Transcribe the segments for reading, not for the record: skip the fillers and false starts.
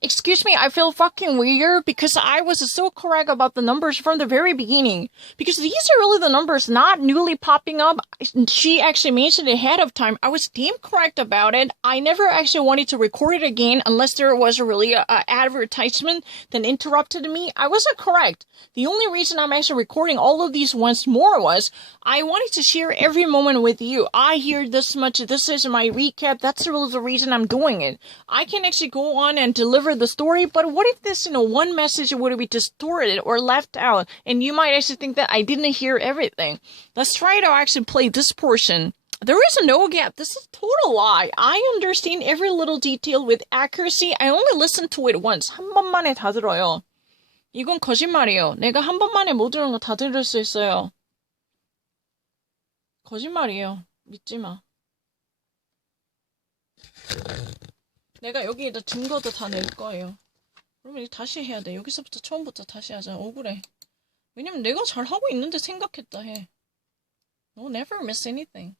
Excuse me, I feel fucking weird because I was so correct about the numbers from the very beginning. Because these are really the numbers, not newly popping up. She actually mentioned it ahead of time. I was damn correct about it. I never actually wanted to record it again unless there was really a advertisement that interrupted me. I wasn't correct. The only reason I'm actually recording all of these once more was I wanted to share every moment with you. I hear this much. This is my recap. That's really the reason I'm doing it. I can actually go on and deliver the story, but what if this, one message would be distorted or left out, and you might actually think that I didn't hear everything. Let's try to actually play this portion. There is no gap. This is a total lie. I understand every little detail with accuracy. I only listened to it once. 한 번만에 다 들어요. 이건 거짓말이에요. 내가 한 번만에 모든 거 다 들을 수 있어요. 거짓말이에요. 믿지 마. 내가 여기에다 증거도 다 낼 거예요. 그러면 이거 다시 해야 돼. 여기서부터 처음부터 다시 하자. 억울해. 왜냐면 내가 잘하고 있는데 생각했다 해. No, never miss anything.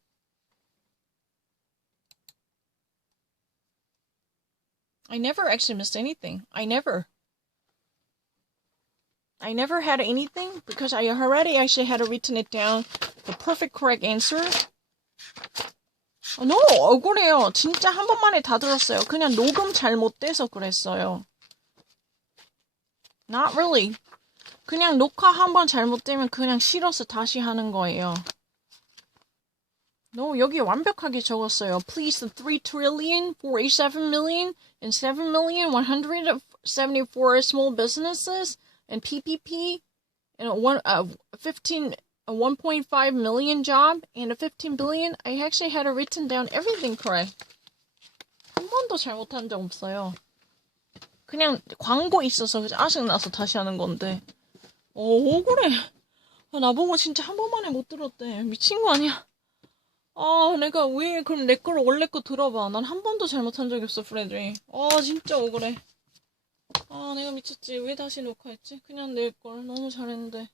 I never actually missed anything. I never had anything because I already actually had written it down. The perfect correct answer. No, 억울해요. 진짜 한 번만에 다 들었어요. 그냥 녹음 잘못돼서 그랬어요. Not really. 그냥 녹화 한 번 잘못되면 그냥 싫어서 다시 하는 거예요. No, 여기 완벽하게 적었어요. Please, the 3,487,000,000 and 7,174 small businesses and PPP and 1.5 million job and a 15 billion. I actually had written down everything correct. 한 번도 잘못한 적 없어요. 그냥 광고 있어서 짜증나서 다시 하는 건데. 억울해. 나보고 진짜 한 번만에 못 들었대. 미친 거 아니야? 내가 왜 그럼 내 거를 원래 거 들어봐. 난 한 번도 잘못한 적이 없어, 프레드리. 진짜 억울해. 내가 미쳤지. 왜 다시 녹화했지? 그냥 내 걸. 너무 잘했는데.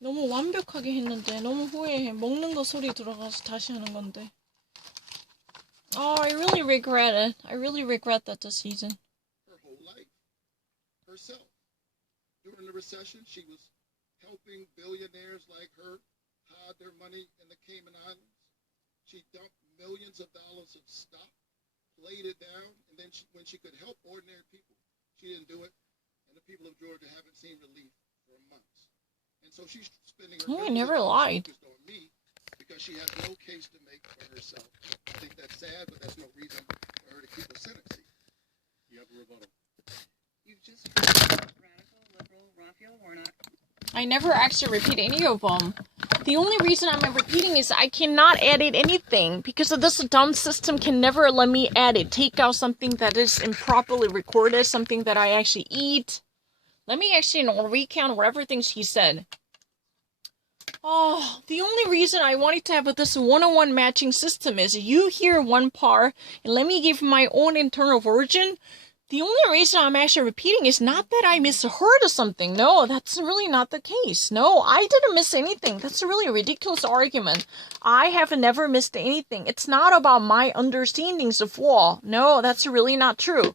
너무 완벽하게 했는데. 너무 후회해. 먹는 거 소리 들어가서 다시 하는 건데. I really regret it. I really regret that this season. Her whole life. Herself. During the recession, she was helping billionaires like her hide their money in the Cayman Islands. She dumped millions of dollars of stock, played it down, and then when she could help ordinary people, she didn't do it. And the people of Georgia haven't seen relief for months. And so she's spending her I never lied. focused on me because she has no case to make for herself. I think that's sad, but that's no reason for her to keep a Senate seat. You have a rebuttal. You've just heard radical liberal Raphael Warnock. I never actually repeat any of them. The only reason I'm repeating is I cannot edit anything because of this dumb system can never let me edit. Take out something that is improperly recorded, something that I actually eat. Let me actually recount everything she said. The only reason I wanted to have this one-on-one matching system is you hear one part and let me give my own internal version. The only reason I'm actually repeating is not that I misheard something. No, that's really not the case. No, I didn't miss anything. That's a really ridiculous argument. I have never missed anything. It's not about my understandings of law. No, that's really not true.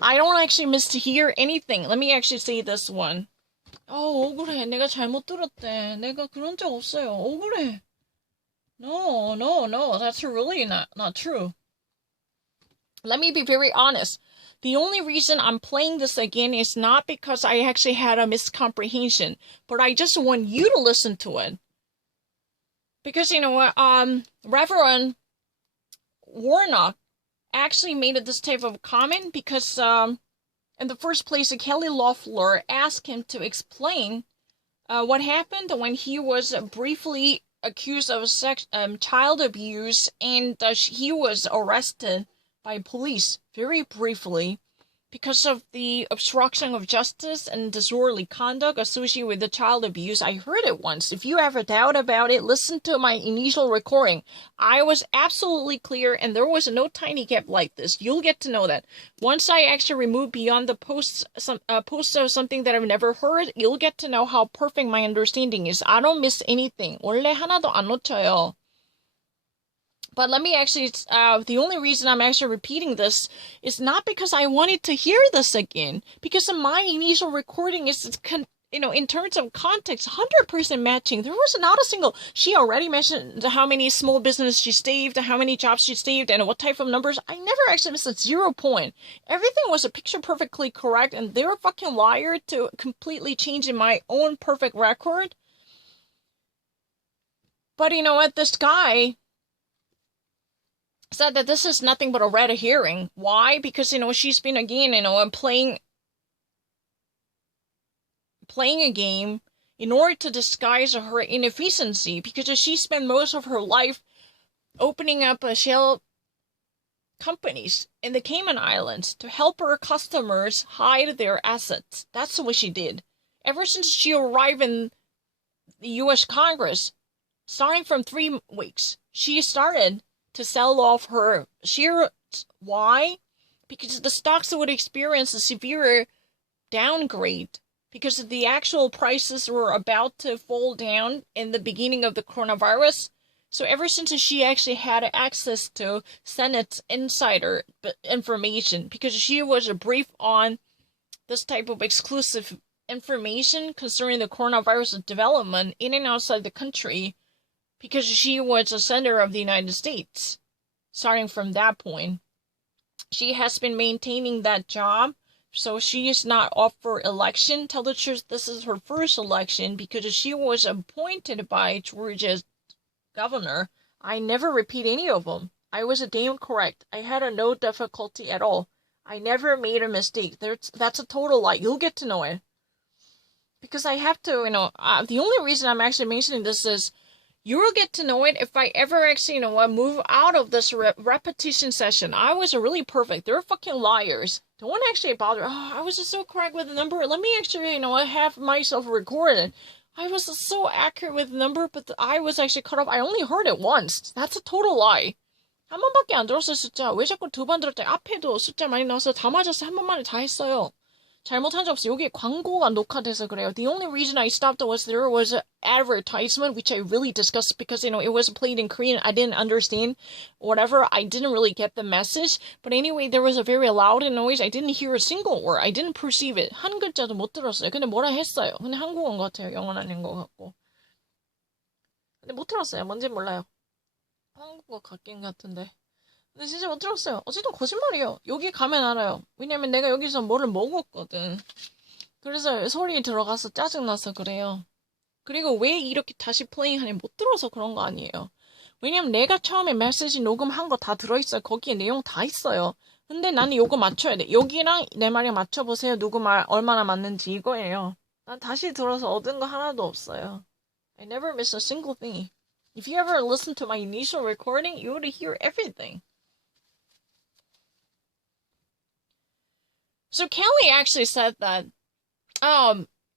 I don't actually miss to hear anything. Let me actually say this one. 억울해. 내가 잘못 들었대. 내가 그런 적 없어요. 억울해. No. That's really not true. Let me be very honest. The only reason I'm playing this again is not because I actually had a miscomprehension, but I just want you to listen to it. Because, Reverend Warnock actually made this type of comment because, in the first place, Kelly Loeffler asked him to explain what happened when he was briefly accused of child abuse and he was arrested by police very briefly because of the obstruction of justice and disorderly conduct associated with the child abuse. I heard it once. If you have a doubt about it, listen to my initial recording. I was absolutely clear and there was no tiny gap like this. You'll get to know that. Once I actually remove beyond the post of something that I've never heard, you'll get to know how perfect my understanding is. I don't miss anything. 원래 하나도 안 놓쳐요. But let me actually, the only reason I'm actually repeating this is not because I wanted to hear this again, because in my initial recording is, in terms of context, 100% matching. There was not a single, she already mentioned how many small business she saved, how many jobs she saved, and what type of numbers. I never actually missed a 0 point. Everything was a picture perfectly correct, and they were fucking liar to completely changing my own perfect record. But you know what, this guy said that this is nothing but a red herring. Why? Because, she's been, again, playing a game in order to disguise her inefficiency, because she spent most of her life opening up shell companies in the Cayman Islands to help her customers hide their assets. That's what she did. Ever since she arrived in the U.S. Congress, starting from 3 weeks, she started to sell off her shares. Why? Because the stocks would experience a severe downgrade, because the actual prices were about to fall down in the beginning of the coronavirus. So ever since she actually had access to Senate insider information, because she was briefed on this type of exclusive information concerning the coronavirus development in and outside the country, because she was a senator of the United States. Starting from that point, she has been maintaining that job, so she is not up for election. Tell the truth, this is her first election, because she was appointed by Georgia's governor. I never repeat any of them. I was damn correct. I had no difficulty at all. I never made a mistake. That's a total lie. You'll get to know it. Because I have to, the only reason I'm actually mentioning this is, you will get to know it if I ever actually, move out of this repetition session. I was really perfect. They're fucking liars. Don't actually bother. Oh, I was just so correct with the number. Let me actually, have myself recorded. I was so accurate with the number, but I was actually cut off. I only heard it once. That's a total lie. 한 번밖에 안 들었어요, 숫자. 왜 자꾸 2번 들었대? 앞에도 숫자 많이 나와서 다 맞았어요. 한 번만에 다 했어요. 잘못한 적 없어요. 여기 광고가 녹화돼서 그래요. The only reason I stopped was there was an advertisement, which I really discussed because, it was played in Korean. I didn't understand whatever. I didn't really get the message. But anyway, there was a very loud noise. I didn't hear a single word. I didn't perceive it. 한 글자도 못 들었어요. 근데 뭐라 했어요. 근데 한국어인 것 같아요. 영어는 아닌 것 같고. 근데 못 들었어요. 뭔지 몰라요. 한국어 같긴 같은데. 근데 진짜 못 들었어요. 어쨌든 거짓말이에요. 여기 가면 알아요. 왜냐면 내가 여기서 뭐를 먹었거든. 그래서 소리 들어가서 짜증나서 그래요. 그리고 왜 이렇게 다시 플레이하니 못 들어서 그런 거 아니에요. 왜냐면 내가 처음에 메시지 녹음한 거 다 들어있어요. 거기에 내용 다 있어요. 근데 나는 요거 맞춰야 돼. 여기랑 내 말이랑 맞춰보세요. 누구 말 얼마나 맞는지 이거예요. 난 다시 들어서 얻은 거 하나도 없어요. I never miss a single thing. If you ever listen to my initial recording, you would hear everything. So Kelly actually said that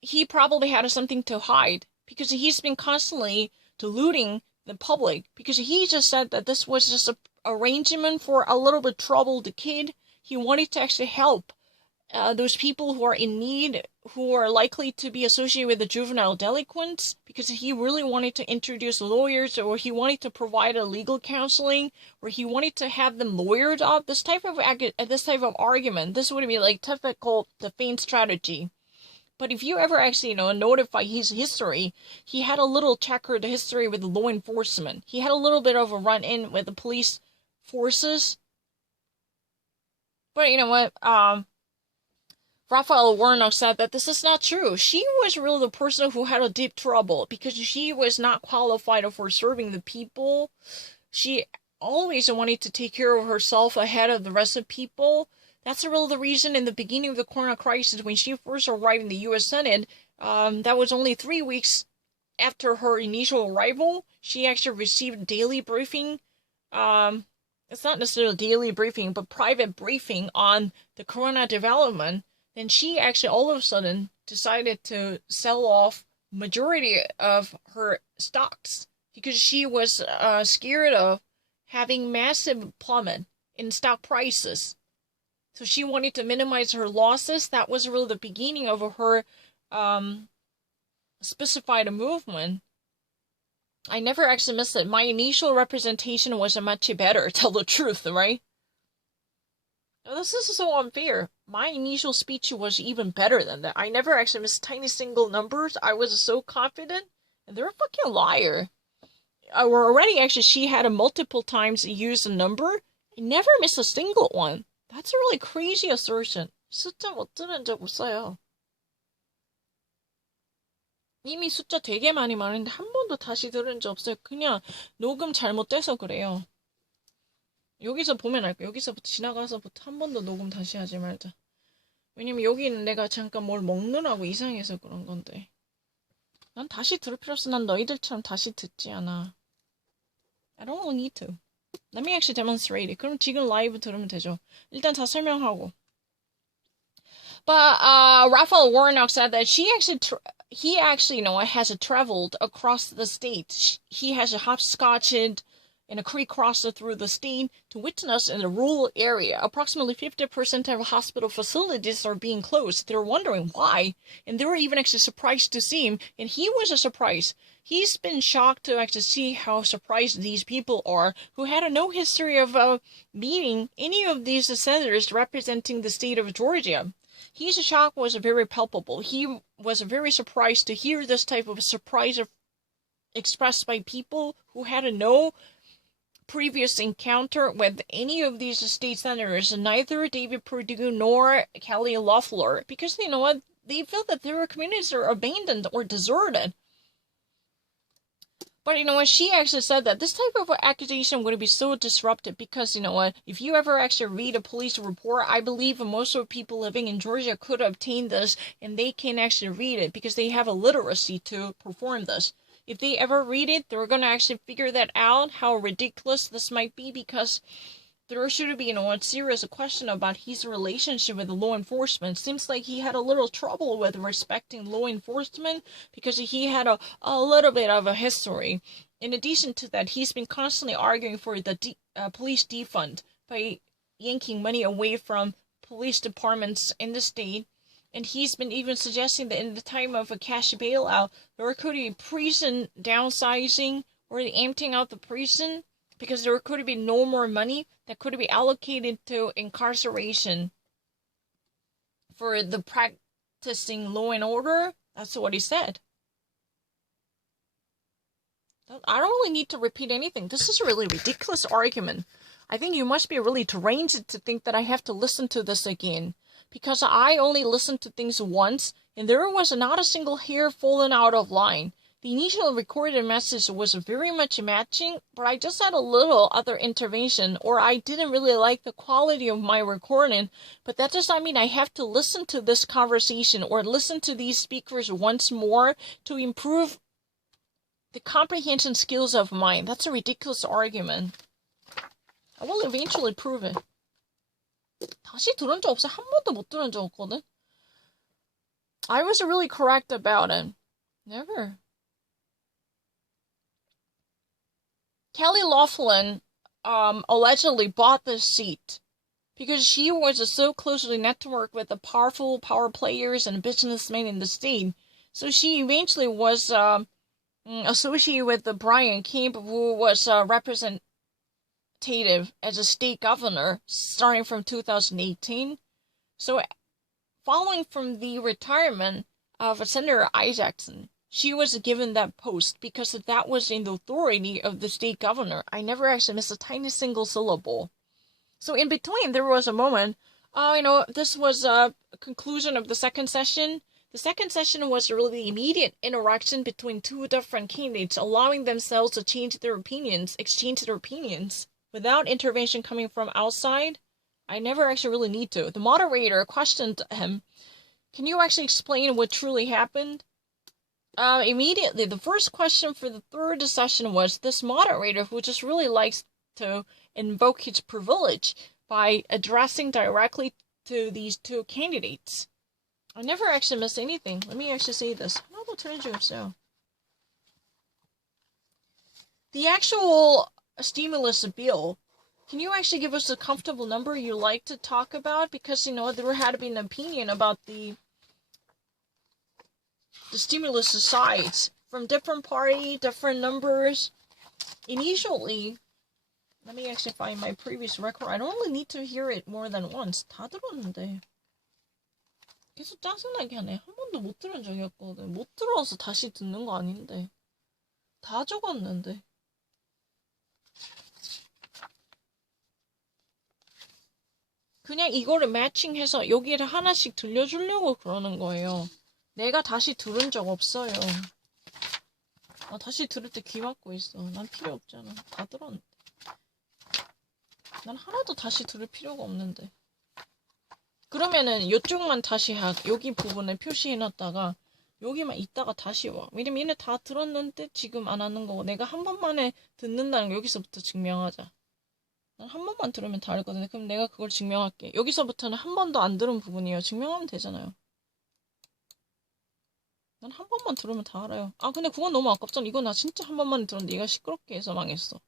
he probably had something to hide because he's been constantly deluding the public, because he just said that this was just a arrangement for a little bit troubled kid. He wanted to actually help those people who are in need, who are likely to be associated with the juvenile delinquents, because he really wanted to introduce lawyers, or he wanted to provide a legal counseling, or he wanted to have them lawyered up. This type of argument, this would be like typical defense strategy. But if you ever actually, notify his history, he had a little checkered history with law enforcement. He had a little bit of a run-in with the police forces. But you know what? Raphael Warnock said that this is not true. She was really the person who had a deep trouble because she was not qualified for serving the people. She always wanted to take care of herself ahead of the rest of people. That's really the reason in the beginning of the corona crisis, when she first arrived in the U.S. Senate, that was only 3 weeks after her initial arrival, she actually received daily briefing. It's not necessarily daily briefing, but private briefing on the corona development. Then she actually all of a sudden decided to sell off majority of her stocks because she was scared of having massive plummet in stock prices. So she wanted to minimize her losses. That was really the beginning of her specified movement. I never actually missed it. My initial representation was much better, tell the truth, right? This is so unfair. My initial speech was even better than that. I never actually missed tiny single numbers. I was so confident, and they're a fucking liar. Already, actually, she had a multiple times used a number. I never missed a single one. That's a really crazy assertion. 숫자 못 들은 적 없어요. 이미 숫자 되게 많이 말했는데 한 번도 다시 들은 적 없어요. 그냥 녹음 잘못돼서 그래요. 여기서 보면 알 거야. 여기서부터 지나가서부터 한 번도 녹음 다시 하지 말자. 왜냐면 여기는 내가 잠깐 뭘 먹느라고 이상해서 그런 건데. 난 다시 들을 필요 없어. 난 너희들처럼 다시 듣지 않아. I don't really need to. Let me actually demonstrate it. 그럼 지금 라이브 들으면 되죠. 일단 다 설명하고. But Raphael Warnock said that he actually, has traveled across the state. He has hopscotched in a creek crosser through the state to witness in a rural area. Approximately 50% of hospital facilities are being closed. They're wondering why, and they were even actually surprised to see him, and he was a surprise. He's been shocked to actually see how surprised these people are, who had no history of meeting any of these senators representing the state of Georgia. His shock was very palpable. He was very surprised to hear this type of surprise expressed by people who had no previous encounter with any of these state senators, neither David Perdue nor Kelly Loeffler, because you know what? They feel that their communities are abandoned or deserted. But you know what? She actually said that this type of accusation would be so disruptive because, you know what? If you ever actually read a police report, I believe most of the people living in Georgia could obtain this and they can actually read it because they have a literacy to perform this. If they ever read it, they're going to actually figure that out, how ridiculous this might be, because there should be, a serious question about his relationship with law enforcement. Seems like he had a little trouble with respecting law enforcement because he had a little bit of a history. In addition to that, he's been constantly arguing for the police defund by yanking money away from police departments in the state. And he's been even suggesting that in the time of a cash bailout, there could be prison downsizing or emptying out the prison because there could be no more money that could be allocated to incarceration for the practicing law and order. That's what he said. I don't really need to repeat anything. This is a really ridiculous argument. I think you must be really deranged to think that I have to listen to this again. Because I only listened to things once, and there was not a single hair fallen out of line. The initial recorded message was very much matching, but I just had a little other intervention, or I didn't really like the quality of my recording. But that does not mean I have to listen to this conversation or listen to these speakers once more to improve the comprehension skills of mine. That's a ridiculous argument. I will eventually prove it. 다시 들은 적 없어. 한 번도 못 들은 적 없거든. I was really correct about it. Never. Kelly Loeffler allegedly bought this seat because she was so closely networked with the powerful power players and businessmen in the state. So she eventually was associated with Brian Kemp, who was representative as a state governor starting from 2018. So following from the retirement of Senator Isaacson, she was given that post because that was in the authority of the state governor. I never actually missed a tiny single syllable. So in between, there was a moment, this was a conclusion of the second session. The second session was really the immediate interaction between two different candidates, allowing themselves to exchange their opinions. Without intervention coming from outside. I never actually really need to. The moderator questioned him, can you actually explain what truly happened? Immediately, the first question for the third session was this moderator who just really likes to invoke his privilege by addressing directly to these two candidates. I never actually missed anything. Let me actually say this. The actual stimulus bill, can you actually give us a comfortable number you like to talk about? Because, there had been an opinion about the stimulus sides from different party, different numbers. Initially, let me actually find my previous record. I don't really need to hear it more than once. 다 들었는데. 계속 짜증나게 하네. 한 번도 못 들은 적이 없거든. 못 들어서 다시 듣는 거 아닌데. 다 적었는데. 그냥 이거를 매칭해서 여기를 하나씩 들려주려고 그러는 거예요. 내가 다시 들은 적 없어요. 나 다시 들을 때 귀 막고 있어. 난 필요 없잖아. 다 들었는데. 난 하나도 다시 들을 필요가 없는데. 그러면은 이쪽만 다시 여기 부분에 표시해놨다가 여기만 이따가 다시 와. 왜냐면 얘네 다 들었는데 지금 안 하는 거고 내가 한 번만에 듣는다는 거 여기서부터 증명하자. 난 한 번만 들으면 다 알거든. 그럼 내가 그걸 증명할게. 여기서부터는 한 번도 안 들은 부분이에요. 증명하면 되잖아요. 난 한 번만 들으면 다 알아요. 아 근데 그건 너무 아깝잖아. 이거 나 진짜 한 번만 들었는데 얘가 시끄럽게 해서 망했어.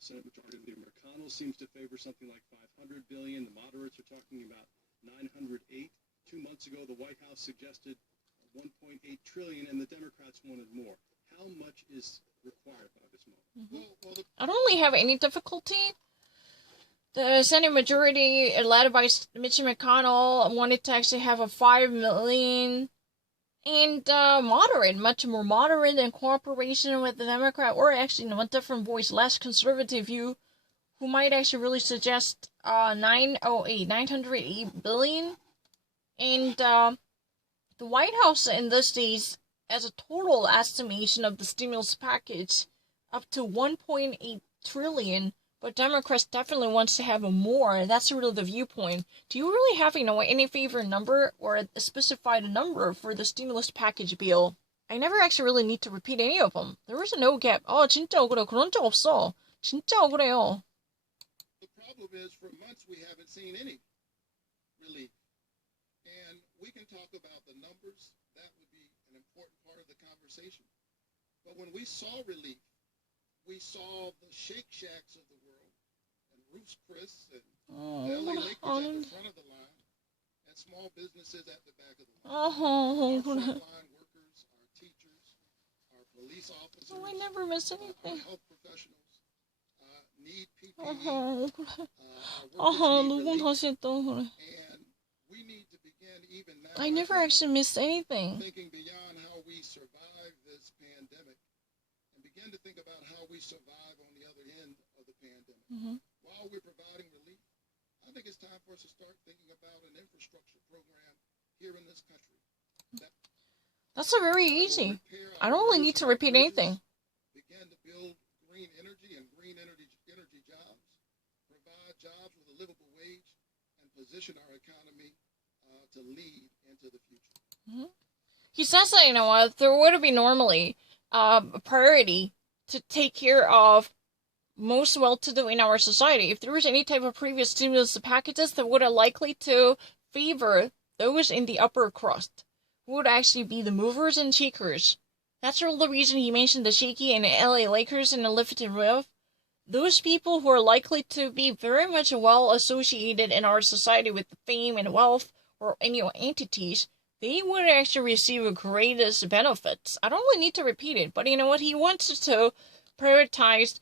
Senate Majority Leader McConnell seems to favor something like 500 billion. The moderates are talking about 908. 2 months ago, the White House suggested 1.8 trillion, and the Democrats wanted more. How much is required by this moment? I don't really have any difficulty. The Senate majority, led by Mitch McConnell, wanted to actually have a 5 million. And moderate, much more moderate in cooperation with the Democrat, or actually a different voice, less conservative view, who might actually really suggest 908 billion. And the White House in this days, as a total estimation of the stimulus package, up to 1.8 trillion. But Democrats definitely wants to have more. That's really the viewpoint. Do you really have, any favorite number or a specified number for the stimulus package bill? I never actually really need to repeat any of them. There was no gap. 진짜 억울해. 그런 적 없어. 진짜 억울해요. The problem is, for months we haven't seen any relief. And we can talk about the numbers. That would be an important part of the conversation. But when we saw relief, we saw the Shake Shacks of the world, and Ruth's Chris, and LA Lakers at the front of the line, and small businesses at the back of the line. Our frontline workers, our teachers, our police officers, I never miss anything. our health professionals need PPE. Our workers need 누군 relief. 다시 했다 그래. And we need to begin even now. I never actually missed anything. Thinking beyond how we survive this pandemic. Begin to think about how we survive on the other end of the pandemic. While we're providing relief, I think it's time for us to start thinking about an infrastructure program here in this country. That's very easy. I don't really need to repeat anything. Begin to build green energy and green energy jobs, provide jobs with a livable wage, and position our economy to lead into the future. He says that, there would be normally a priority to take care of most well-to-do in our society. If there was any type of previous stimulus packages that would have likely to favor those in the upper crust, who would actually be the movers and shakers. That's the only reason he mentioned the Shaky and the LA Lakers and the lifted roof. Those people who are likely to be very much well associated in our society with fame and wealth or any entities, they would actually receive the greatest benefits. I don't really need to repeat it, but you know what? He wants to prioritize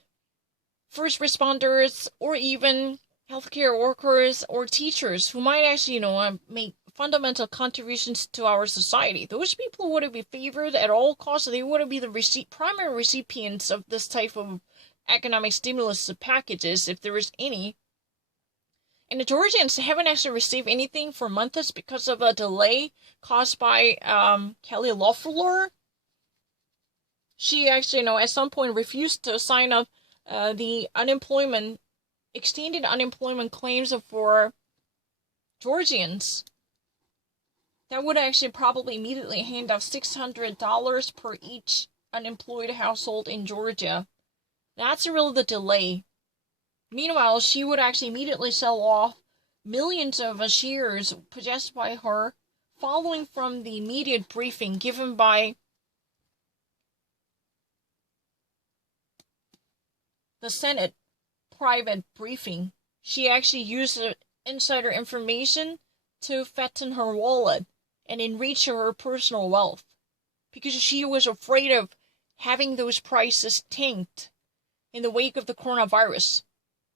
first responders or even healthcare workers or teachers who might actually, make fundamental contributions to our society. Those people wouldn't be favored at all costs. They wouldn't be the primary recipients of this type of economic stimulus packages, if there is any. And the Georgians haven't actually received anything for months because of a delay caused by Kelly Loeffler. She actually, at some point refused to sign up the extended unemployment claims for Georgians. That would actually probably immediately hand out $600 per each unemployed household in Georgia. That's really the delay. Meanwhile, she would actually immediately sell off millions of shares possessed by her, following from the immediate briefing given by the Senate private briefing. She actually used insider information to fatten her wallet and enrich her personal wealth. because she was afraid of having those prices tanked in the wake of the coronavirus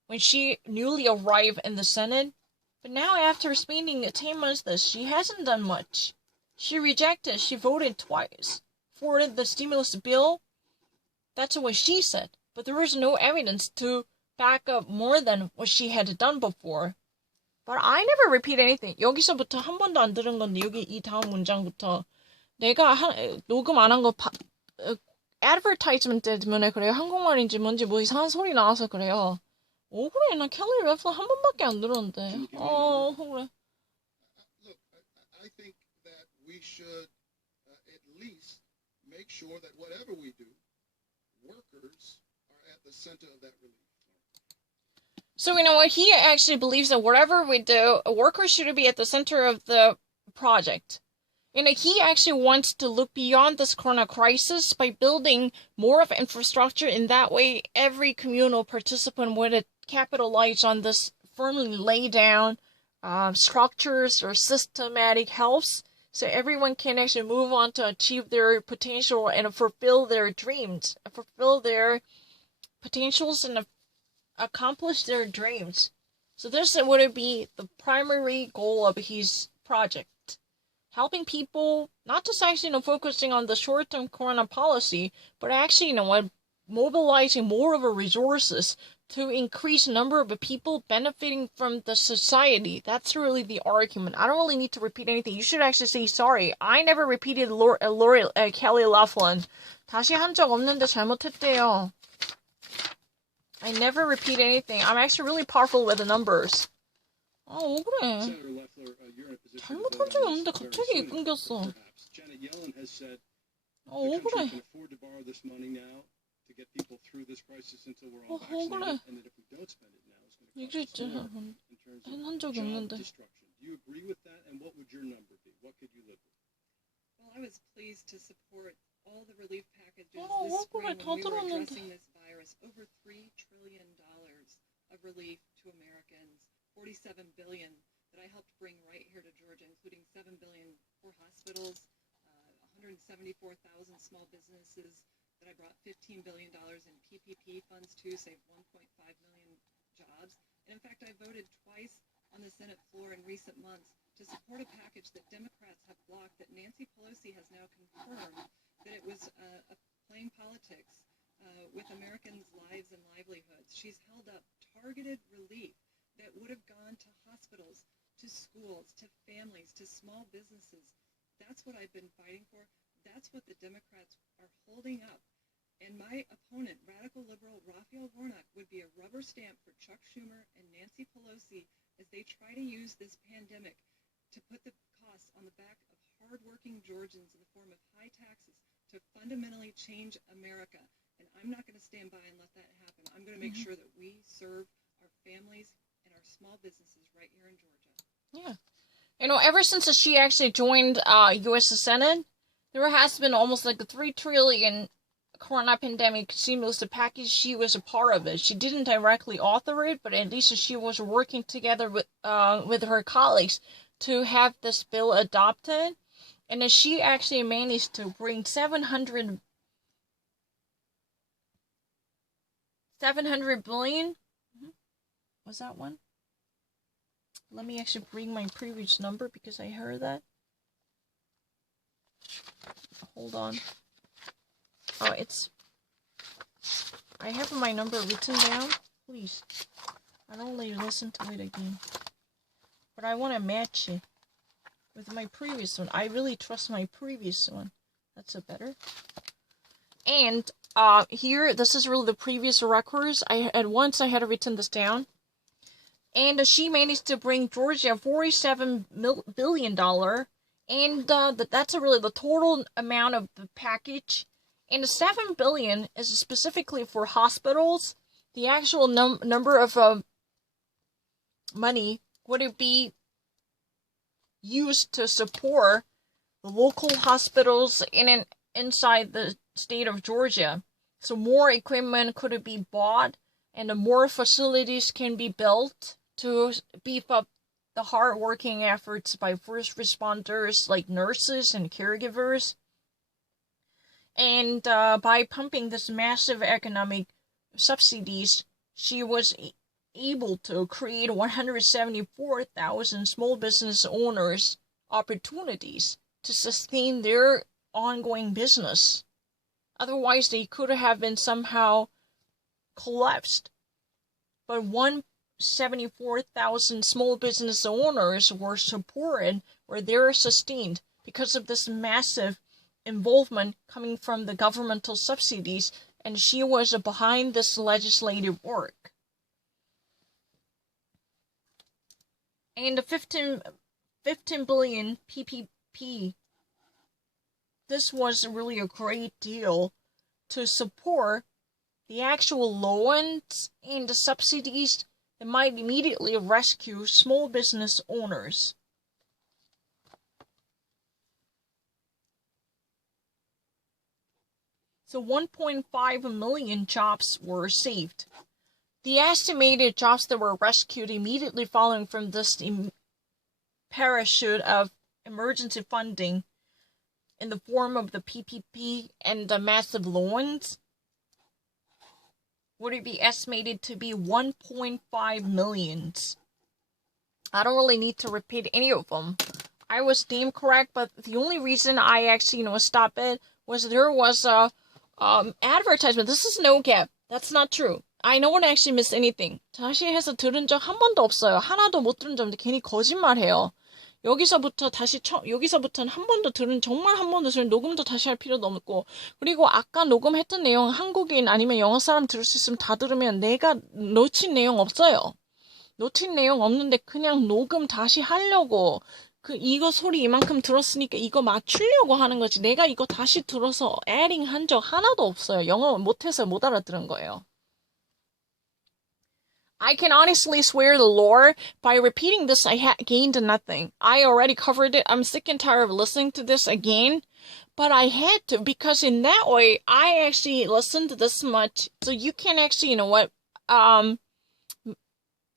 when she newly arrived in the Senate. But now, after spending 10 months this, she hasn't done much. She voted twice for the stimulus bill. That's what she said. But there is no evidence to back up more than what she had done before. But I never repeat anything. 여기서부터 한 번도 안 들은 건데, 여기 이 다음 문장부터 내가 녹음 안 한 거 advertisement 때문에 그래요. 한국말인지 뭔지 뭐 이상한 소리 나와서 그래요. 억울해. 나 캘리 래플러 한 번밖에 안 들었는데. 억울해. Look, I think that we should at least make sure that whatever we do, workers are at the center of that relief. So, you know what? He actually believes that whatever we do, workers should be at the center of the project. And he actually wants to look beyond this corona crisis by building more of infrastructure. In that way, every communal participant would capitalize on this firmly laid down structures or systematic health. So everyone can actually move on to achieve their potential and fulfill their dreams, fulfill their potentials and accomplish their dreams. So this would be the primary goal of his project. Helping people, not just actually focusing on the short-term corona policy, but actually, mobilizing more of the resources to increase the number of people benefiting from the society. That's really the argument. I don't really need to repeat anything. You should actually say sorry. I never repeated Kelly Laughlin. 다시 한 적 없는데 잘못했대요. I never repeat anything. I'm actually really powerful with the numbers. 억울해. 잘못한 적이 없는데 갑자기 끊겼어. 억울해. 억울해. 얘기했지. 한 적이 없는데. Well, I was pleased to support all the relief packages this spring when we were addressing this virus. Over $3 trillion of relief to Americans, $47 billion that I helped bring right here to Georgia, including $7 billion for hospitals, 174,000 small businesses that I brought $15 billion in PPP funds to, saved 1.5 million jobs. And in fact, I voted twice on the Senate floor in recent months to support a package that Democrats have blocked, that Nancy Pelosi has now confirmed that it was playing politics with Americans' lives and livelihoods. She's held up targeted relief that would have gone to hospitals, to schools, to families, to small businesses. That's what I've been fighting for. That's what the Democrats are holding up. And my opponent, radical liberal Raphael Warnock, would be a rubber stamp for Chuck Schumer and Nancy Pelosi as they try to use this pandemic to put the costs on the back of hardworking Georgians in the form of high taxes to fundamentally change America. And I'm not going to stand by and let that happen. I'm going to make sure that we serve our families and our small businesses right here in Georgia. Yeah. Ever since she actually joined U.S. Senate, there has been almost like a $3 trillion corona pandemic stimulus package. She was a part of it. She didn't directly author it, but at least she was working together with her colleagues to have this bill adopted. And then she actually managed to bring 700 billion. Was that one? Let me actually bring my previous number because I heard that. Hold on. I have my number written down. Please. I don't let you listen to it again. But I want to match it with my previous one. I really trust my previous one. That's a better. And here, this is really the previous records. I had written this down. And she managed to bring Georgia $47 billion. And that's really the total amount of the package. And the $7 billion is specifically for hospitals. The actual number of money would it be used to support the local hospitals inside the state of Georgia. So more equipment could be bought, and more facilities can be built to beef up the hard-working efforts by first responders like nurses and caregivers. And by pumping this massive economic subsidies, she was able to create 174,000 small business owners opportunities to sustain their ongoing business. Otherwise, they could have been somehow collapsed. But 174,000 small business owners were supported, or they're sustained because of this massive involvement coming from the governmental subsidies, and she was behind this legislative work. And the 15 billion PPP, this was really a great deal to support the actual loans and the subsidies that might immediately rescue small business owners. So 1.5 million jobs were saved. The estimated jobs that were rescued immediately following from this parachute of emergency funding in the form of the PPP and the massive loans would it be estimated to be 1.5 millions. I don't really need to repeat any of them. I was damn correct, but the only reason I actually, stopped it was there was a advertisement. This is no cap. That's not true. I no one actually missed anything. 다시 해서 들은 적 한 번도 없어요. 하나도 못 들은 점인데 괜히 거짓말해요. 여기서부터는 한 번도 정말 한 번도 들은 녹음도 다시 할 필요도 없고, 그리고 아까 녹음했던 내용 한국인 아니면 영어 사람 들을 수 있으면 다 들으면 내가 놓친 내용 없어요. 놓친 내용 없는데 그냥 녹음 다시 하려고 이거 소리 이만큼 들었으니까 이거 맞추려고 하는 거지. 내가 이거 다시 들어서 에딩 한 적 하나도 없어요. 영어 못해서 못 알아들은 거예요. I can honestly swear the Lord, by repeating this, I gained nothing. I already covered it. I'm sick and tired of listening to this again. But I had to, because in that way, I actually listened this much. So you can actually,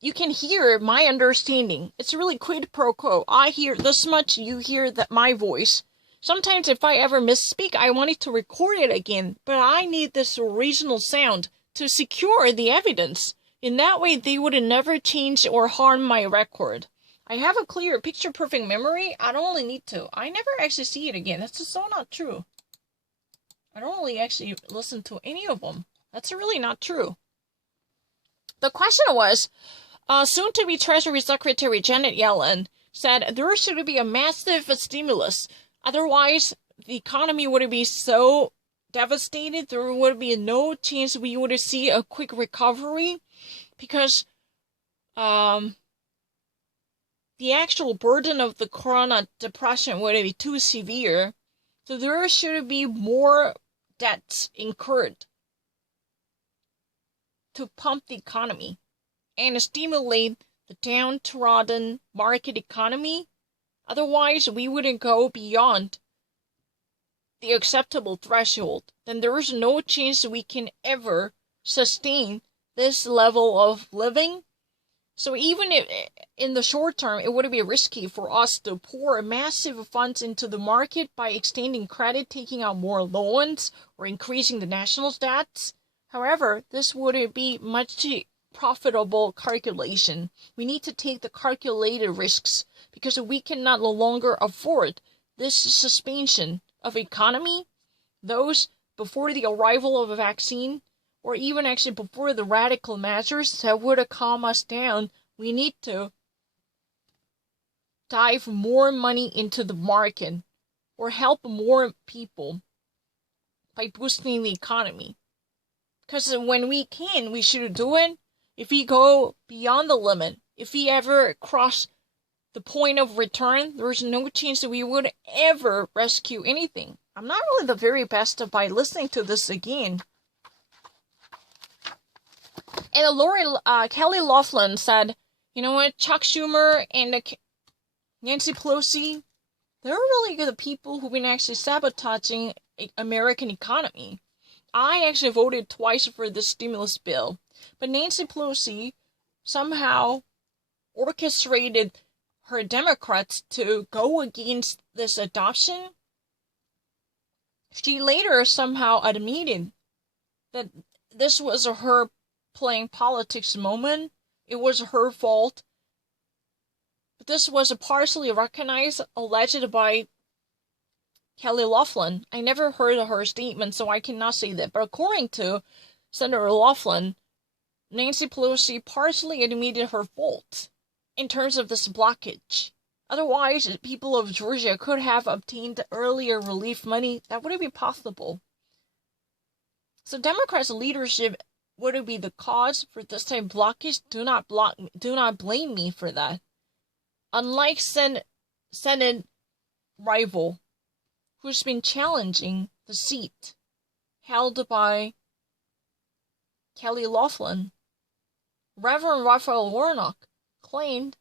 you can hear my understanding. It's really quid pro quo. I hear this much, you hear my voice. Sometimes if I ever misspeak, I wanted to record it again. But I need this original sound to secure the evidence. In that way, they would never change or harm my record. I have a clear, picture-perfect memory. I don't really need to. I never actually see it again. That's just so not true. I don't really actually listen to any of them. That's really not true. The question was, soon-to-be Treasury Secretary Janet Yellen said there should be a massive stimulus. Otherwise, the economy would be so devastated. There would be no chance we would see a quick recovery. Because the actual burden of the corona depression would be too severe. So there should be more debts incurred to pump the economy and stimulate the downtrodden market economy. Otherwise, we wouldn't go beyond the acceptable threshold. Then there is no chance we can ever sustain this level of living. So even if in the short term, it would be risky for us to pour massive funds into the market by extending credit, taking out more loans, or increasing the national debts. However, this would be much profitable calculation. We need to take the calculated risks because we cannot no longer afford this suspension of economy. Those before the arrival of a vaccine, or even actually before the radical measures that would calm us down, we need to dive more money into the market or help more people by boosting the economy. Because when we can, we should do it. If we go beyond the limit, if we ever cross the point of return, there's no chance that we would ever rescue anything. I'm not really the very best by listening to this again. And Kelly Loeffler said, you know what, Chuck Schumer and Nancy Pelosi, they're really the people who've been actually sabotaging American economy. I actually voted twice for this stimulus bill, but Nancy Pelosi somehow orchestrated her Democrats to go against this adoption. She later somehow admitted that this was her playing politics moment. It was her fault. But this was partially recognized, alleged by Kelly Loughlin. I never heard her statement, so I cannot say that. But according to Senator Loughlin, Nancy Pelosi partially admitted her fault in terms of this blockage. Otherwise, people of Georgia could have obtained earlier relief money. That wouldn't be possible. So Democrats' leadership would be the cause for this type of blockage. Do not blame me for that. Unlike Senate rival, who's been challenging the seat held by Kelly Loughlin, Reverend Raphael Warnock claimed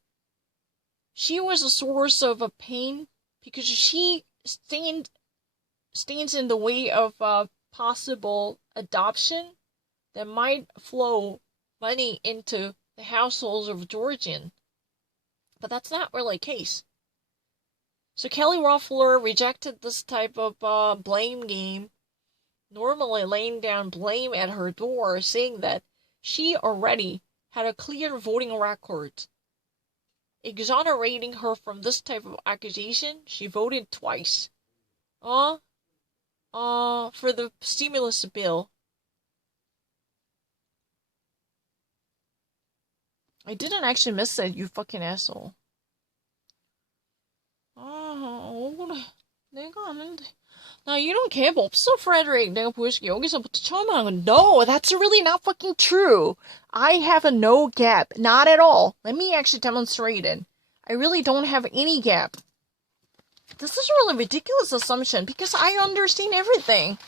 she was a source of a pain because she stands in the way of possible adoption that might flow money into the households of Georgians. But that's not really the case. So Kelly Loeffler rejected this type of blame game, normally laying down blame at her door, saying that she already had a clear voting record. Exonerating her from this type of accusation, she voted twice. For the stimulus bill. I didn't actually miss it, you fucking asshole. 억울해. 내가 아는데. 나 이런 갭 없어, Frederick. 내가 보여줄게. 여기서부터 처음 하는 건 no, that's really not fucking true. I have a no gap. Not at all. Let me actually demonstrate it. I really don't have any gap. This is a really ridiculous assumption because I understand everything.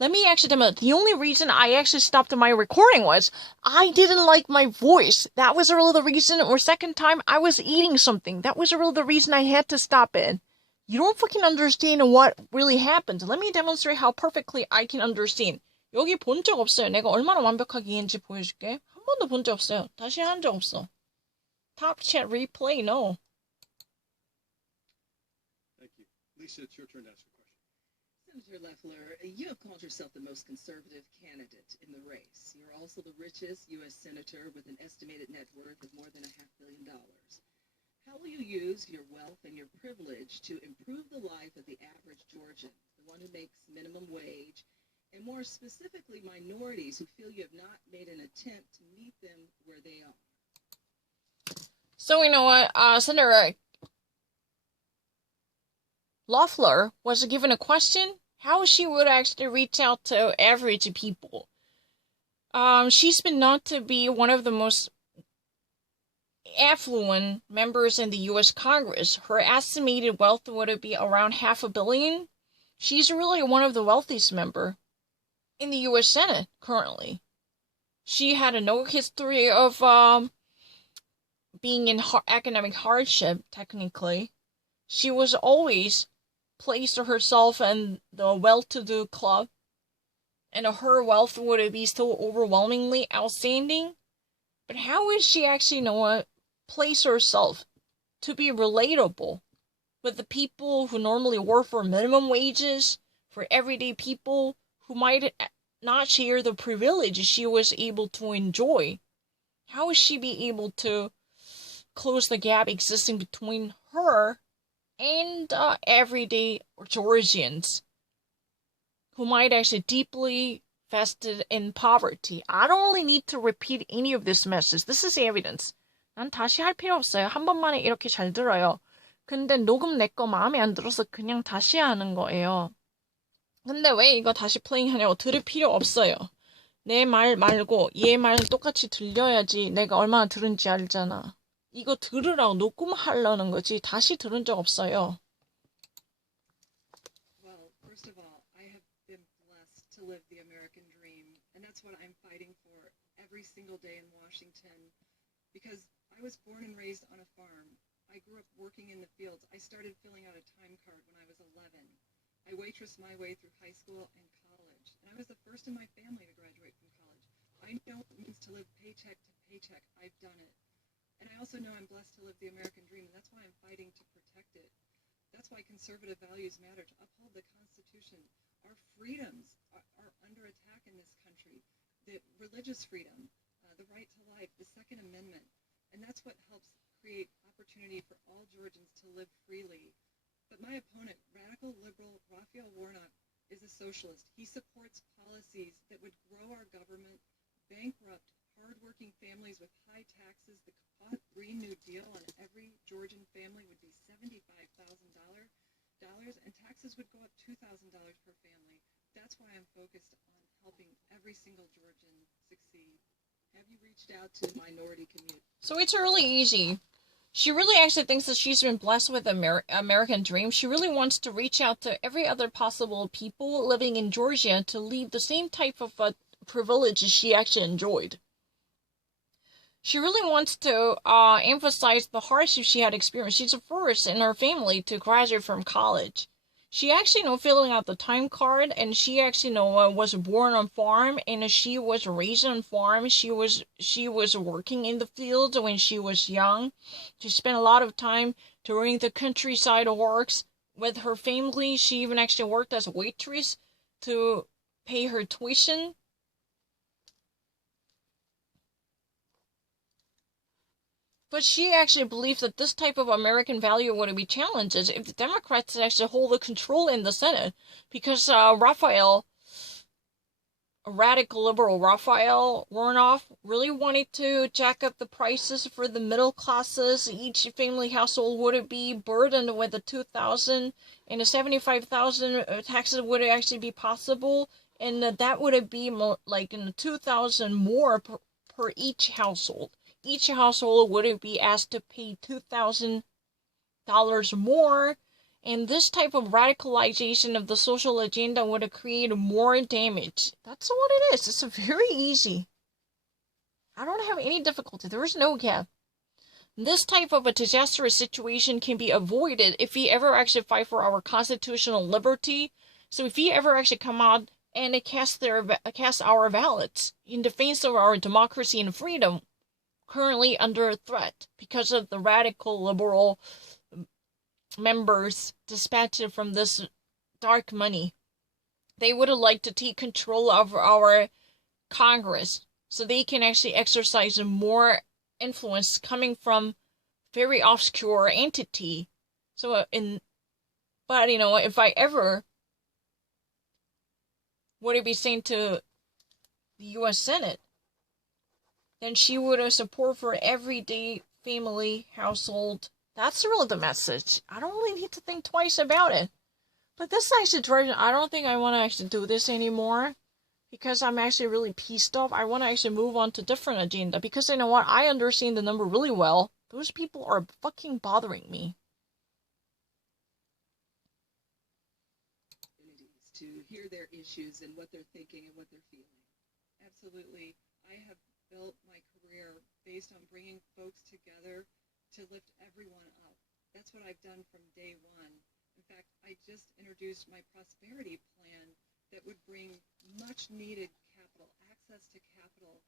Let me actually demonstrate. The only reason I actually stopped my recording was I didn't like my voice. That was really the reason. Or second time, I was eating something. That was really the reason I had to stop it. You don't fucking understand what really happened. Let me demonstrate how perfectly I can understand. 여기 본 적 없어요. 내가 얼마나 완벽하게 이해했는지 보여줄게. 한 번도 본 적 없어요. 다시 한 적 없어. Top chat replay, no. Thank you. Lisa, it's your turn to ask a question. Senator Loeffler, you have called yourself the most conservative candidate in the race. You're also the richest U.S. senator with an estimated net worth of more than $500 million. How will you use your wealth and your privilege to improve the life of the average Georgian, the one who makes minimum wage, and more specifically minorities who feel you have not made an attempt to meet them where they are? So you know what, Senator Loeffler was given a question how she would actually reach out to average people. She's been known to be one of the most affluent members in the U.S. Congress. Her estimated wealth would be around $500 million. She's really one of the wealthiest members in the U.S. Senate currently. She had no history of being in economic hardship, technically. She was always placed herself in the well-to-do club, and her wealth would be still overwhelmingly outstanding. But how would she actually place herself to be relatable with the people who normally work for minimum wages, for everyday people who might not share the privilege she was able to enjoy? How would she be able to close the gap existing between her and everyday Georgians who might actually deeply vested in poverty? I don't really need to repeat any of this message. This is evidence. 난 다시 할 필요 없어요. 한 번만에 이렇게 잘 들어요. 근데 녹음 내 거 마음에 안 들어서 그냥 다시 하는 거예요. 근데 왜 이거 다시 플레이하냐고 들을 필요 없어요. 내 말 말고 얘 말은 똑같이 들려야지 내가 얼마나 들은지 알잖아. 이거 들으라고 녹음하려는 거지 다시 들은 적 없어요. Well, first of all, I have been blessed to live the American dream, and that's what I'm fighting for every single day in Washington, because I was born and raised on a farm. I grew up working in the fields. I started filling out a time card when I was 11. I waitressed my way through high school and college, and I was the first in my family to graduate from college. I know what it means to live paycheck to paycheck. I've done it. And I also know I'm blessed to live the American dream, and that's why I'm fighting to protect it. That's that's why conservative values matter, to uphold the Constitution. Our freedoms are under attack in this country. The religious freedom, the right to life, the Second Amendment. And that's what helps create opportunity for all Georgians to live freely. But my opponent, radical liberal Raphael Warnock, is a socialist. He supports policies that would grow our government, bankrupt hardworking families with high taxes. The Green New Deal on every Georgian family would be $75,000, and taxes would go up $2,000 per family. That's why I'm focused on helping every single Georgian succeed. Have you reached out to the minority community? So it's really easy. She really actually thinks that she's been blessed with American dream. She really wants to reach out to every other possible people living in Georgia to lead the same type of privileges she actually enjoyed. She really wants to emphasize the hardship she had experienced. She's the first in her family to graduate from college. She actually filling out the time card, and she actually was born on farm, and she was raised on farm. She was working in the field when she was young. She spent a lot of time during the countryside works with her family. She even actually worked as a waitress to pay her tuition. But she actually believes that this type of American value would be challenged if the Democrats actually hold the control in the Senate. Because radical liberal Raphael Warnock really wanted to jack up the prices for the middle classes. Each family household would be burdened with the $2,000, and the $75,000 taxes would actually be possible. And that would be like in the $2,000 more per each household. Each household would be asked to pay $2,000 more, and this type of radicalization of the social agenda would create more damage. That's what it is. It's very easy. I don't have any difficulty. There is no gap. This type of a disastrous situation can be avoided if we ever actually fight for our constitutional liberty. So if we ever actually come out and cast our ballots in defense of our democracy and freedom, currently under threat because of the radical liberal members dispatched from this dark money. They would like to take control of our Congress so they can actually exercise more influence coming from very obscure entity. So if I ever would be sent to the U.S. Senate, then she would have support for everyday family household. That's really the message. I don't really need to think twice about it. But this actually drives me. I don't think I want to actually do this anymore because I'm actually really pissed off. I want to actually move on to different agenda because you know what? I understand the number really well. Those people are fucking bothering me. To hear their issues and what they're thinking and what they're feeling. Absolutely. I have built my career based on bringing folks together to lift everyone up. That's what I've done from day one. In fact, I just introduced my prosperity plan that would bring much needed capital, access to capital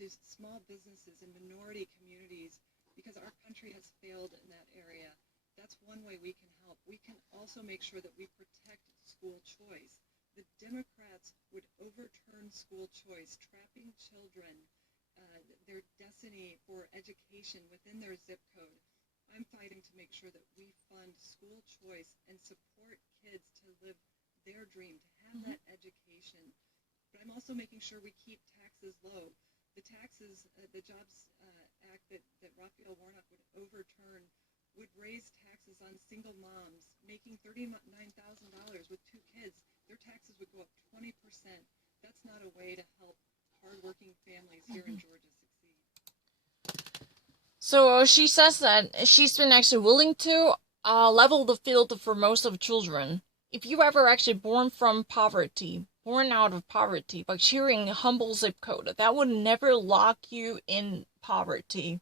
to small businesses and minority communities because our country has failed in that area. That's one way we can help. We can also make sure that we protect school choice. The Democrats would overturn school choice, trapping children, their destiny for education within their zip code. I'm fighting to make sure that we fund school choice and support kids to live their dream, to have that education. But I'm also making sure we keep taxes low. The taxes, the Jobs Act that Raphael Warnock would overturn would raise taxes on single moms making $39,000 with 2 kids. Their taxes would go up 20%. That's not a way to help hardworking families here in Georgia succeed. So she says that she's been actually willing to level the field for most of children. If you ever actually born out of poverty, but sharing a humble zip code, that would never lock you in poverty.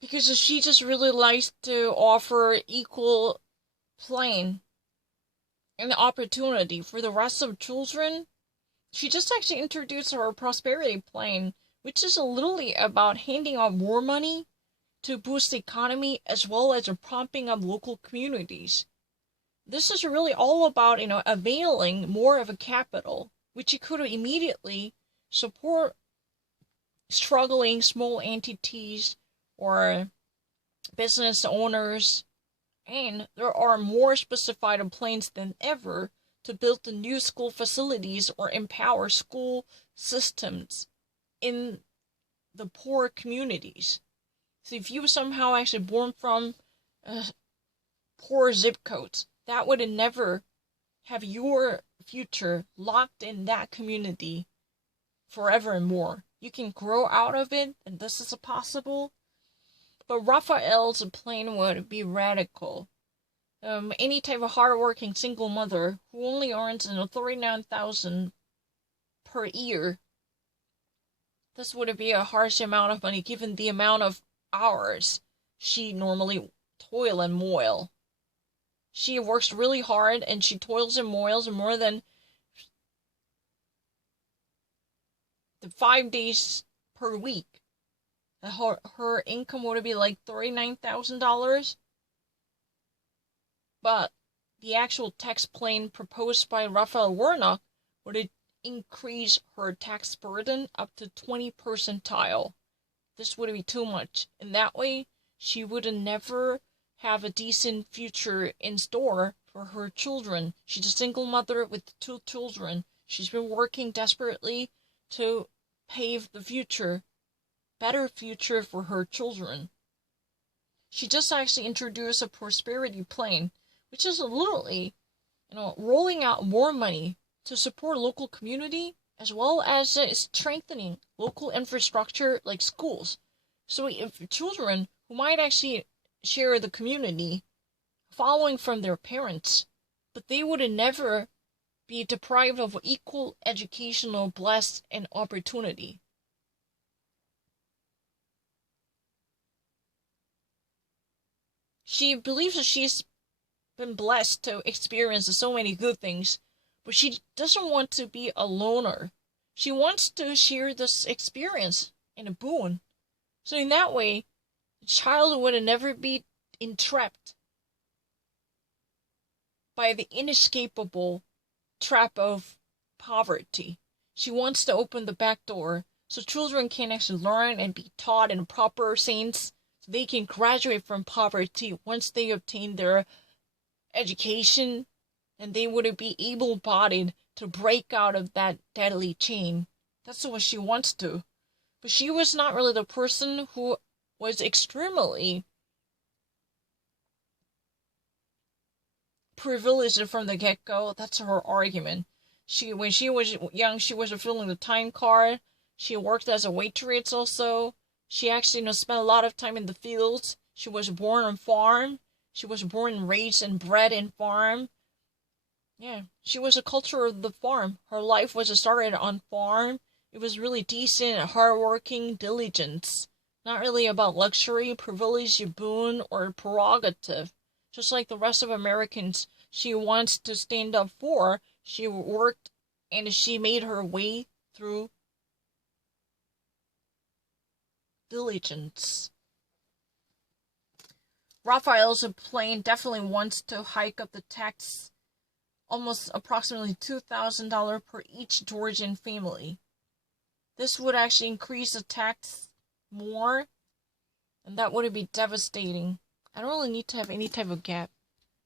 Because she just really likes to offer equal playing and opportunity for the rest of children. She just actually introduced her prosperity plan, which is literally about handing out more money to boost the economy as well as propping up local communities. This is really all about, availing more of a capital, which you could immediately support struggling small entities or business owners, and there are more specified plans than ever to build the new school facilities or empower school systems in the poor communities. So if you were somehow actually born from poor zip codes, that would never have your future locked in that community forever and more. You can grow out of it, and this is possible. But Raphael's plan would be radical. Any type of hardworking single mother who only earns $39,000 per year, this would be a harsh amount of money given the amount of hours she normally toil and moil. She works really hard and she toils and moils more than the 5 days per week. Her income would be like $39,000. But the actual tax plan proposed by Raphael Warnock would increase her tax burden up to 20 percentile. This would be too much. In that way, she would never have a decent future in store for her children. She's a single mother with 2 children. She's been working desperately to pave the future, better future for her children. She just actually introduced a prosperity plan, which is literally, rolling out more money to support local community as well as strengthening local infrastructure like schools. So if children who might actually share the community following from their parents, but they would never be deprived of equal educational bless and opportunity. She believes that she's been blessed to experience so many good things, but she doesn't want to be a loner. She wants to share this experience and a boon. So in that way, the child would never be entrapped by the inescapable trap of poverty. She wants to open the back door so children can actually learn and be taught in proper sense so they can graduate from poverty once they obtain their education, and they would be able-bodied to break out of that deadly chain. That's what she wants to. But she was not really the person who was extremely privileged from the get-go. That's her argument. When she was young, she was filling the time card. She worked as a waitress also. She actually spent a lot of time in the fields. She was born on farm. She was born and raised and bred in farm. Yeah, she was a culture of the farm. Her life was started on farm. It was really decent, hardworking, diligence. Not really about luxury, privilege, boon, or prerogative. Just like the rest of Americans, she wants to stand up for. She worked and she made her way through diligence. Raphael's plan definitely wants to hike up the tax almost approximately $2,000 per each Georgian family. This would actually increase the tax more, and that would be devastating. I don't really need to have any type of gap.